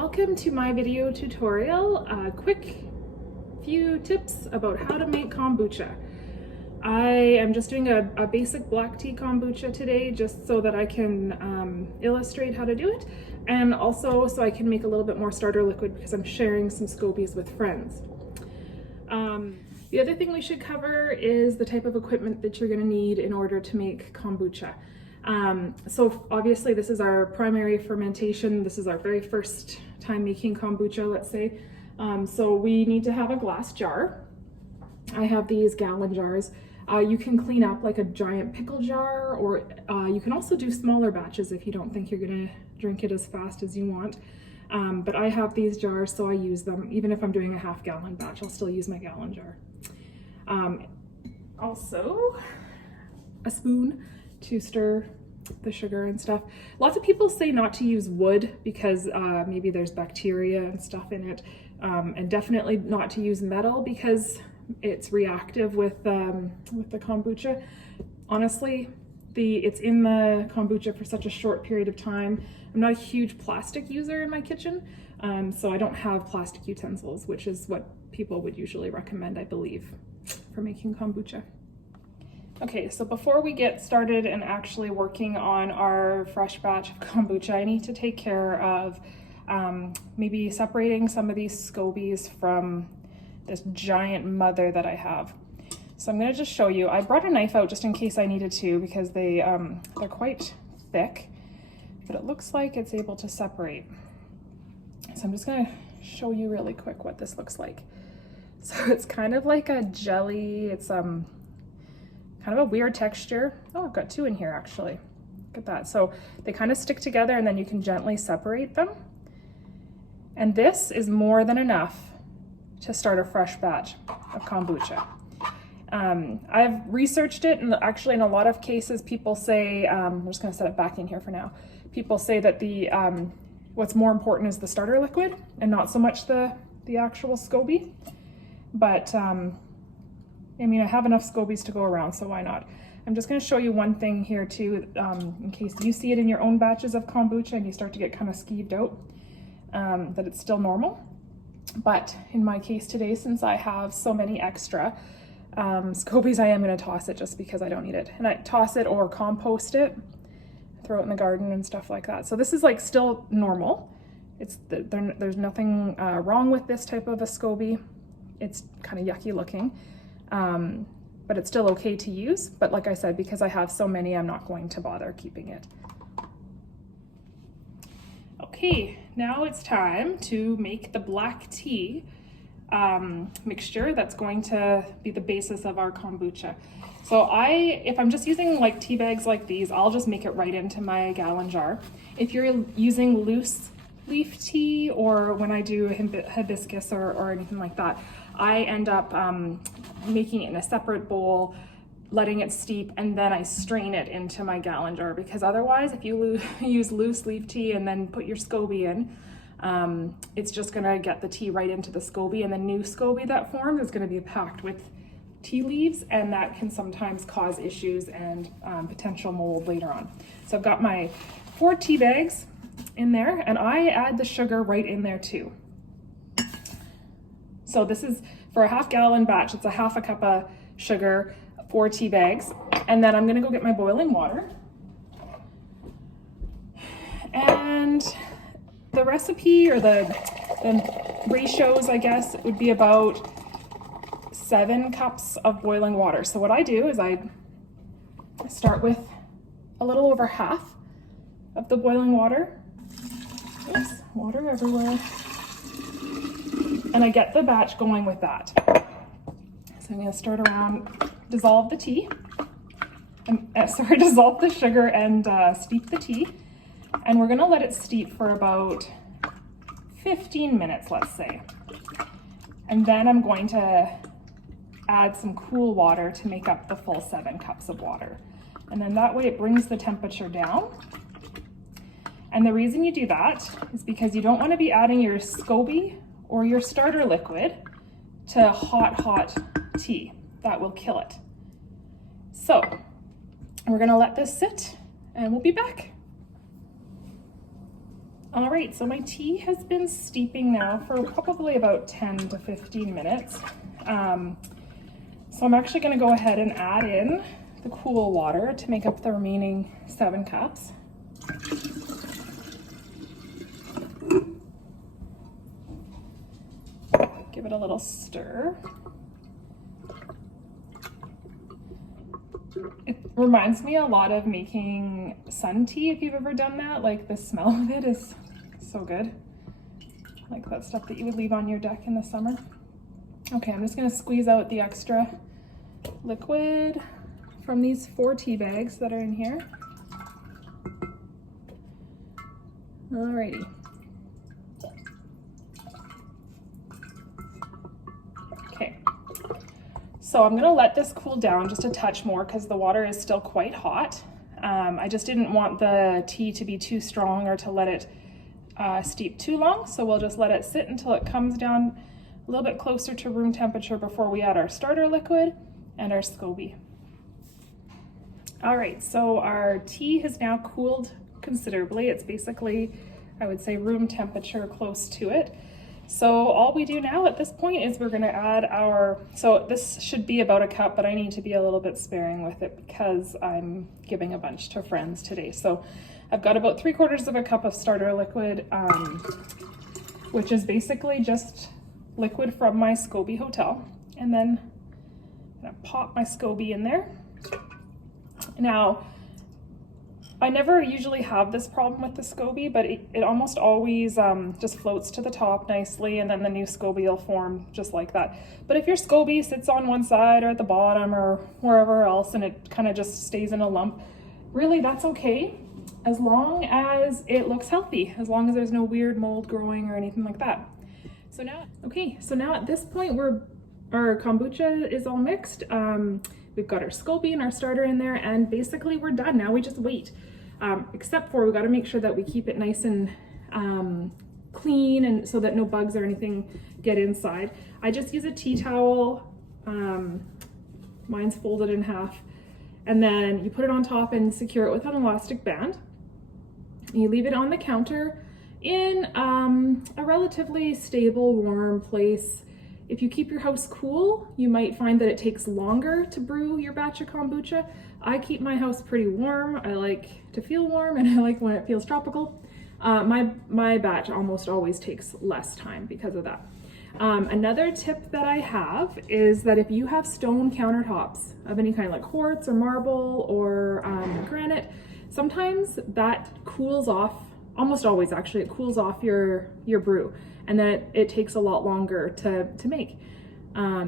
Welcome to my video tutorial. A quick few tips about how to make kombucha. I am just doing a basic black tea kombucha today just so that I can illustrate how to do it, and also so I can make a little bit more starter liquid because I'm sharing some SCOBYs with friends. The other thing we should cover is the type of equipment that you're going to need in order to make kombucha. So obviously this is our primary fermentation. This is our very first time making kombucha, let's say. So we need to have a glass jar. I have these gallon jars. You can clean up like a giant pickle jar, or you can also do smaller batches if you don't think you're gonna drink it as fast as you want. But I have these jars, so I use them. Even if I'm doing a half-gallon batch, I'll still use my gallon jar. Also, a spoon to stir the sugar and stuff. Lots of people say not to use wood because maybe there's bacteria and stuff in it, and definitely not to use metal because it's reactive with the kombucha. Honestly, it's in the kombucha for such a short period of time. I'm not a huge plastic user in my kitchen, so I don't have plastic utensils, which is what people would usually recommend, I believe, for making kombucha. Okay, so before we get started and actually working on our fresh batch of kombucha, I need to take care of maybe separating some of these SCOBYs from this giant mother that I have. So I'm gonna just show you. I brought a knife out just in case I needed to because they're quite thick, but it looks like it's able to separate. So I'm just gonna show you really quick what this looks like. So it's kind of like a jelly. It's kind of a weird texture. Oh, I've got two in here actually. Look at that. So they kind of stick together and then you can gently separate them. And this is more than enough to start a fresh batch of kombucha. I've researched it, and actually in a lot of cases people say, I'm just gonna set it back in here for now. People say that what's more important is the starter liquid and not so much the actual SCOBY. But I mean, I have enough SCOBYs to go around, so why not? I'm just going to show you one thing here too, in case you see it in your own batches of kombucha and you start to get kind of skeeved out, that it's still normal. But in my case today, since I have so many extra SCOBYs, I am going to toss it just because I don't need it. And I toss it or compost it, throw it in the garden and stuff like that. So this is like still normal. There's nothing wrong with this type of a SCOBY. It's kind of yucky looking. But it's still okay to use. But like I said, because I have so many, I'm not going to bother keeping it. Okay, now it's time to make the black tea mixture that's going to be the basis of our kombucha. So if I'm just using like tea bags like these, I'll just make it right into my gallon jar. If you're using loose leaf tea, or when I do hibiscus or anything like that, I end up making it in a separate bowl, letting it steep, and then I strain it into my gallon jar, because otherwise if you use loose leaf tea and then put your SCOBY in, it's just gonna get the tea right into the SCOBY, and the new SCOBY that forms is gonna be packed with tea leaves, and that can sometimes cause issues and potential mold later on. So I've got my 4 tea bags in there, and I add the sugar right in there too. So this is for a half-gallon batch. It's a half a cup of sugar, 4 tea bags, and then I'm gonna go get my boiling water. And the recipe, or the ratios, I guess, it would be about 7 cups of boiling water. So what I do is I start with a little over half of the boiling water. Oops, water everywhere. And I get the batch going with that. So I'm gonna start around, dissolve the tea, dissolve the sugar and steep the tea. And we're gonna let it steep for about 15 minutes, let's say. And then I'm going to add some cool water to make up the full 7 cups of water. And then that way it brings the temperature down. And the reason you do that is because you don't want to be adding your SCOBY or your starter liquid to hot tea. That will kill it. So we're gonna let this sit and we'll be back. All right, so my tea has been steeping now for probably about 10 to 15 minutes. So I'm actually going to go ahead and add in the cool water to make up the remaining 7 cups. Give it a little stir. It reminds me a lot of making sun tea, if you've ever done that. Like, the smell of it is so good. Like that stuff that you would leave on your deck in the summer. Okay, I'm just gonna squeeze out the extra liquid from these 4 tea bags that are in here. Alrighty. Okay, so I'm gonna let this cool down just a touch more because the water is still quite hot. I just didn't want the tea to be too strong or to let it steep too long, so we'll just let it sit until it comes down a little bit closer to room temperature before we add our starter liquid and our SCOBY. All right, so our tea has now cooled considerably. It's basically, I would say, room temperature, close to it. So all we do now at this point is we're gonna add our, so this should be about a cup, but I need to be a little bit sparing with it because I'm giving a bunch to friends today. So I've got about 3/4 of a cup of starter liquid, which is basically just liquid from my SCOBY hotel. And then I'm gonna pop my SCOBY in there. Now, I never usually have this problem with the SCOBY, but it almost always just floats to the top nicely, and then the new SCOBY will form just like that. But if your SCOBY sits on one side or at the bottom or wherever else and it kind of just stays in a lump, really that's okay, as long as it looks healthy, as long as there's no weird mold growing or anything like that. So now, okay, so now at this point our kombucha is all mixed. We've got our SCOBY and our starter in there, and basically we're done. Now we just wait. Except for we got to make sure that we keep it nice and clean, and so that no bugs or anything get inside. I just use a tea towel. Mine's folded in half, and then you put it on top and secure it with an elastic band. And you leave it on the counter in a relatively stable, warm place. If you keep your house cool, you might find that it takes longer to brew your batch of kombucha. I keep my house pretty warm. I like to feel warm, and I like when it feels tropical. My batch almost always takes less time because of that. Another tip that I have is that if you have stone countertops of any kind, like quartz or marble or granite, sometimes that cools off, almost always actually, it cools off your brew, and then it takes a lot longer to make.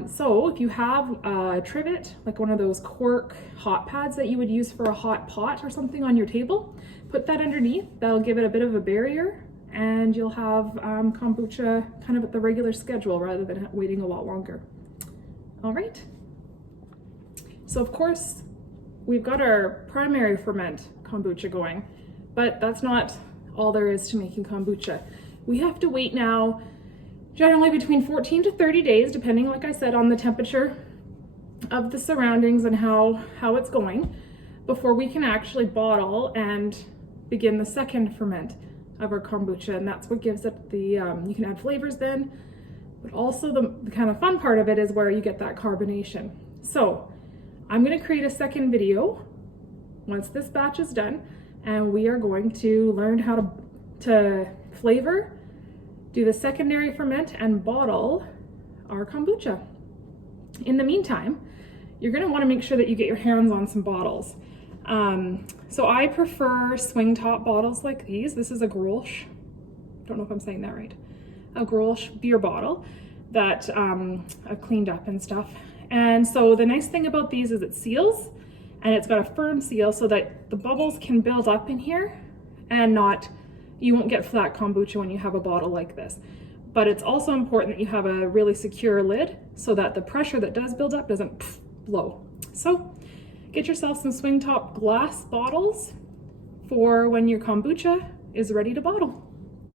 So if you have a trivet, like one of those cork hot pads that you would use for a hot pot or something on your table, put that underneath. That'll give it a bit of a barrier, and you'll have kombucha kind of at the regular schedule rather than waiting a lot longer. All right. So of course, we've got our primary ferment kombucha going, but that's not all there is to making kombucha. We have to wait now generally between 14 to 30 days, depending, like I said, on the temperature of the surroundings and how it's going, before we can actually bottle and begin the second ferment of our kombucha. And that's what gives it the, you can add flavors then, but also the kind of fun part of it is where you get that carbonation. So I'm gonna create a second video once this batch is done, and we are going to learn how to flavor, do the secondary ferment, and bottle our kombucha. In the meantime, you're gonna wanna make sure that you get your hands on some bottles. So I prefer swing top bottles like these. This is a Grolsch, don't know if I'm saying that right, a Grolsch beer bottle that I've cleaned up and stuff. And so the nice thing about these is it seals, and it's got a firm seal so that the bubbles can build up in here and you won't get flat kombucha when you have a bottle like this. But it's also important that you have a really secure lid so that the pressure that does build up doesn't blow. So get yourself some swing top glass bottles for when your kombucha is ready to bottle.